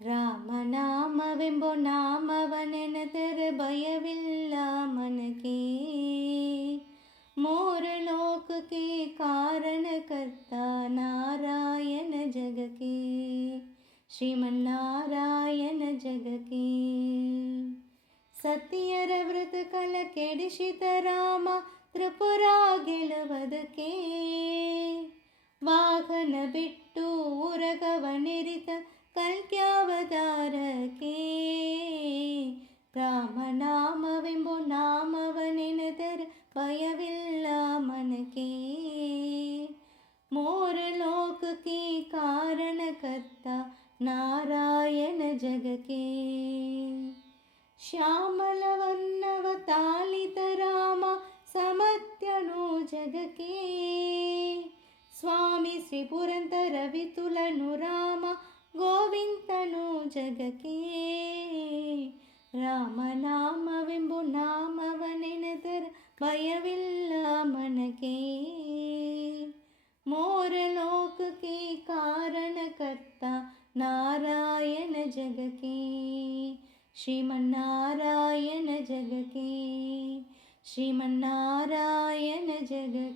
ರಾಮನಾಮವೆಂಬೋ ನಾಮವನೆನೆದರೆ ಭಯವಿಲ್ಲ ಮನಕ್ಕೆ. ಮೂರು ಲೋಕಕ್ಕೆ ಕಾರಣಕರ್ತ ನಾರಾಯಣ ಜಗಕ್ಕೆ, ಶ್ರೀಮನ್ನಾರಾಯಣ ಜಗಕ್ಕೆ. ಸತಿಯರ ವ್ರತ ಕಲ ಕೆಡಿಸಿದ ರಾಮ ತ್ರಿಪುರ ಗೆಲುವುದಕ್ಕೆ. ವಾಹನ ಬಿಟ್ಟು ಉರಗವನಿರಿತ ಕಲ್ಕ್ಯಾವತಾರಕ್ಕೆ. ರಾಮನಾಮವೆಂಬೋ ನಾಮವನೆನೆದರೆ ಭಯವಿಲ್ಲ ಮನಕ್ಕೆ. ಮೂರು ಲೋಕಕ್ಕೆ ಕಾರಣಕರ್ತ ನಾರಾಯಣ ಜಗಕ್ಕೆ. ಶ್ಯಾಮಲವನ್ನವ ತಾಳಿದ ರಾಮ ಸಮರ್ಥನು ಜಗಕ್ಕೆ. ಸ್ವಾಮಿ ಶ್ರೀ ಪುರಂದರ ವಿಠುಲನು ರಾಮ ಗೋವಿಂದನು ಜಗಕ್ಕೆ. ರಾಮನಾಮವೆಂಬೋ ನಾಮವನೆನೆದರ ಭಯವಿಲ್ಲ ಮನಕ್ಕೆ. ಮೂರು ಲೋಕಕ್ಕೆ ಕಾರಣಕರ್ತ ನಾರಾಯಣ ಜಗಕ್ಕೆ, ಶ್ರೀಮನ್ನಾರಾಯಣ ಜಗಕ್ಕೆ, ಶ್ರೀಮನ್ನಾರಾಯಣ ಜಗಕ್ಕೆ.